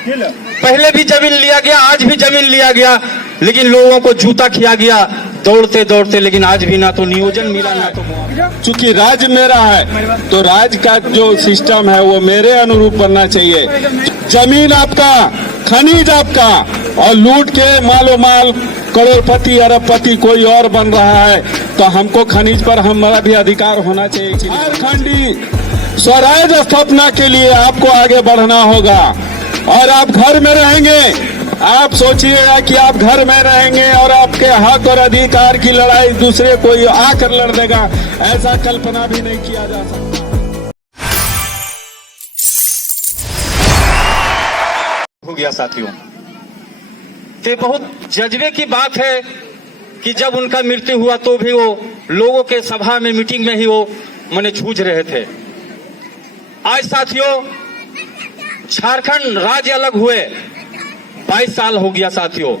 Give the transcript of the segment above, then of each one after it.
पहले भी जमीन लिया गया, आज भी जमीन लिया गया, लेकिन लोगों को जूता खिया गया दौड़ते दौड़ते, लेकिन आज भी ना तो नियोजन मिला ना तो मुआवजा। चूंकि राज्य मेरा है तो राज्य का जो सिस्टम है वो मेरे अनुरूप बनना चाहिए। जमीन आपका, खनिज आपका, और लूट के मालो माल करोड़पति अरबपति कोई और बन रहा है, तो हमको खनिज पर हमारा भी अधिकार होना चाहिए। झारखंडी स्वराज्य स्थापना के लिए आपको आगे बढ़ना होगा, और आप घर में रहेंगे। आप सोचिएगा कि आप घर में रहेंगे और आपके हक और अधिकार की लड़ाई दूसरे कोई आकर लड़ देगा, ऐसा कल्पना भी नहीं किया जा सकता। हो गया साथियों, तो बहुत जज्बे की बात है कि जब उनका मृत्यु हुआ तो भी वो लोगों के सभा में, मीटिंग में ही वो मने जूझ रहे थे। आज साथियों झारखंड राज्य अलग हुए 22 साल हो गया साथियों।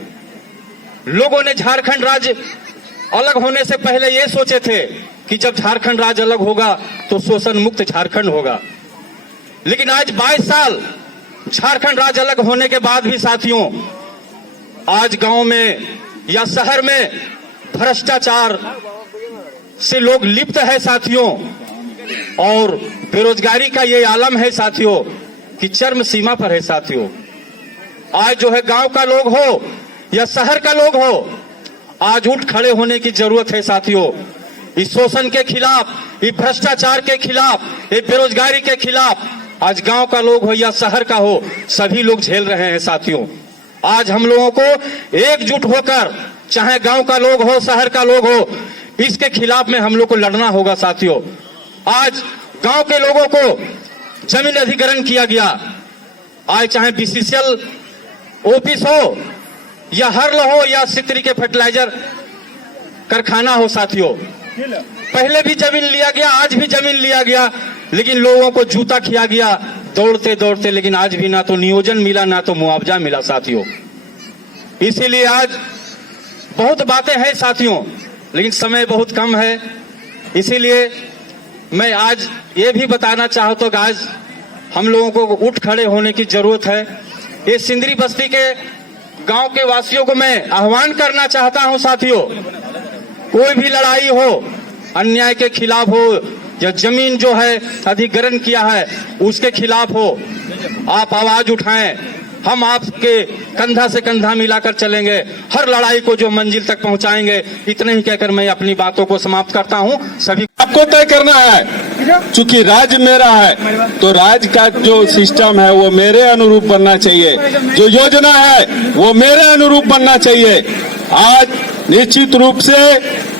लोगों ने झारखंड राज्य अलग होने से पहले ये सोचे थे कि जब झारखंड राज्य अलग होगा तो शोषण मुक्त झारखंड होगा, लेकिन आज 22 साल झारखंड राज्य अलग होने के बाद भी साथियों आज गांव में या शहर में भ्रष्टाचार से लोग लिप्त है साथियों, और बेरोजगारी का ये आलम है साथियों कि चरम सीमा पर है साथियों। आज जो है गांव का लोग हो या शहर का लोग हो, आज उठ खड़े होने की जरूरत है साथियों। इस शोषण के खिलाफ, इस भ्रष्टाचार के खिलाफ, इस बेरोजगारी के खिलाफ आज गांव का लोग हो या शहर का हो, सभी लोग झेल रहे हैं साथियों। आज हम लोगों को एकजुट होकर, चाहे गांव का लोग हो शहर का लोग हो, इसके खिलाफ में हम लोग को लड़ना होगा साथियों। आज गांव के लोगों को जमीन अधिग्रहण किया गया, आज चाहे बीसीसीएल ऑफिस हो या हर्ल हो या सितरी के फर्टिलाइजर कारखाना हो साथियों, पहले भी जमीन लिया गया, आज भी जमीन लिया गया, लेकिन लोगों को जूता खिया गया दौड़ते दौड़ते, लेकिन आज भी ना तो नियोजन मिला ना तो मुआवजा मिला साथियों। इसीलिए आज बहुत बातें हैं साथियों, लेकिन समय बहुत कम है, इसीलिए मैं आज ये भी बताना चाहता हूं कि आज हम लोगों को उठ खड़े होने की जरूरत है। ये सिंदरी बस्ती के गांव के वासियों को मैं आह्वान करना चाहता हूं साथियों, कोई भी लड़ाई हो, अन्याय के खिलाफ हो या जमीन जो है अधिग्रहण किया है उसके खिलाफ हो, आप आवाज उठाएं, हम आपके कंधा से कंधा मिलाकर चलेंगे, हर लड़ाई को जो मंजिल तक पहुंचाएंगे। इतने ही कहकर मैं अपनी बातों को समाप्त करता हूं। सभी आपको तय करना है, चूंकि राज्य मेरा है तो राज्य का जो सिस्टम है वो मेरे अनुरूप बनना चाहिए, जो योजना है वो मेरे अनुरूप बनना चाहिए। आज निश्चित रूप से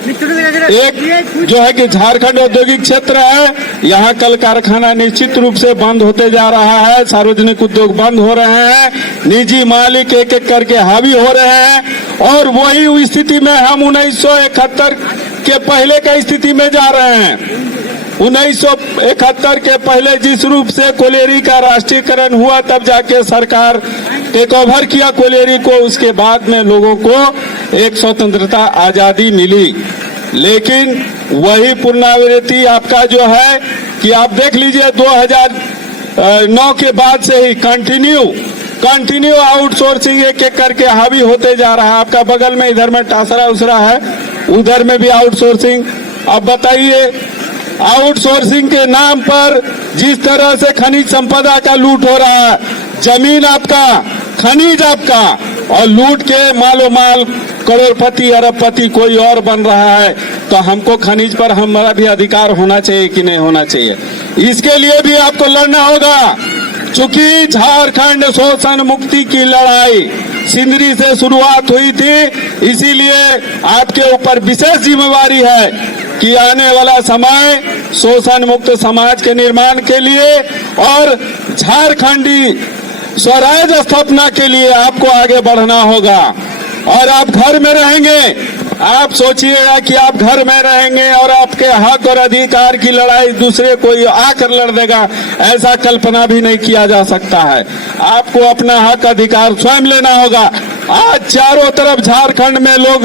एक जो है कि झारखंड औद्योगिक क्षेत्र है, यहाँ कल कारखाना निश्चित रूप से बंद होते जा रहा है, सार्वजनिक उद्योग बंद हो रहे हैं, निजी मालिक एक एक करके हावी हो रहे हैं, और वही स्थिति में हम 1971 के पहले की स्थिति में जा रहे हैं। 1971 के पहले जिस रूप से कोयलेरी का राष्ट्रीयकरण हुआ, तब जाके सरकार टेक ओवर किया कोयलेरी को, उसके बाद में लोगों को एक स्वतंत्रता आजादी मिली। लेकिन वही पुनरावृत्ति आपका जो है कि आप देख लीजिए 2009 के बाद से ही कंटिन्यू आउटसोर्सिंग एक एक करके हावी होते जा रहा है। आपका बगल में इधर में टासरा उसरा है, उधर में भी आउटसोर्सिंग। अब बताइए, आउटसोर्सिंग के नाम पर जिस तरह से खनिज संपदा का लूट हो रहा है, जमीन आपका, खनिज आपका, और लूट के मालो माल करोड़पति अरबपति कोई और बन रहा है, तो हमको खनिज पर हमारा भी अधिकार होना चाहिए कि नहीं होना चाहिए। इसके लिए भी आपको लड़ना होगा, चूंकि झारखंड शोषण मुक्ति की लड़ाई सिंदरी से शुरुआत हुई थी, इसीलिए आपके ऊपर विशेष जिम्मेवारी है कि आने वाला समय शोषण मुक्त समाज के निर्माण के लिए और झारखंडी स्वराज्य स्थापना के लिए आपको आगे बढ़ना होगा। और आप घर में रहेंगे, आप सोचिएगा कि आप घर में रहेंगे और आपके हक और अधिकार की लड़ाई दूसरे कोई आकर लड़ देगा, ऐसा कल्पना भी नहीं किया जा सकता है। आपको अपना हक अधिकार स्वयं लेना होगा। आज चारों तरफ झारखंड में लोग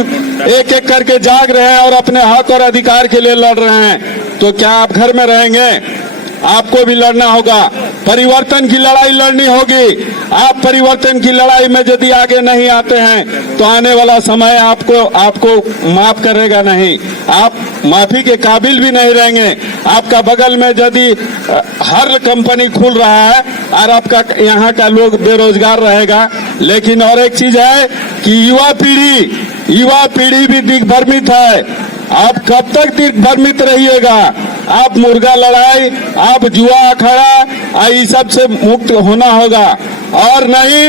एक एक करके जाग रहे हैं और अपने हक और अधिकार के लिए लड़ रहे हैं, तो क्या आप घर में रहेंगे? आपको भी लड़ना होगा, परिवर्तन की लड़ाई लड़नी होगी। आप परिवर्तन की लड़ाई में यदि आगे नहीं आते हैं तो आने वाला समय आपको माफ करेगा नहीं, आप माफी के काबिल भी नहीं रहेंगे। आपका बगल में यदि हर कंपनी खुल रहा है और आपका यहाँ का लोग बेरोजगार रहेगा। लेकिन और एक चीज है कि युवा पीढ़ी भी दिग्भ्रमित है। आप कब तक दिग्भ्रमित रहिएगा? आप मुर्गा लड़ाई, आप जुआ अखाड़ा, इस सब से मुक्त होना होगा, और नहीं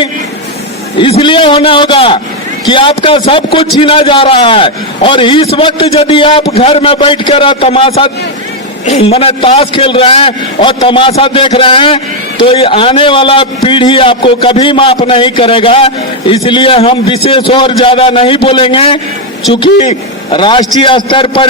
इसलिए होना होगा कि आपका सब कुछ छीना जा रहा है। और इस वक्त यदि आप घर में बैठकर तमाशा माने ताश खेल रहे हैं और तमाशा देख रहे हैं तो ये आने वाला पीढ़ी आपको कभी माफ नहीं करेगा। इसलिए हम विशेष और ज्यादा नहीं बोलेंगे, चूंकि राष्ट्रीय स्तर पर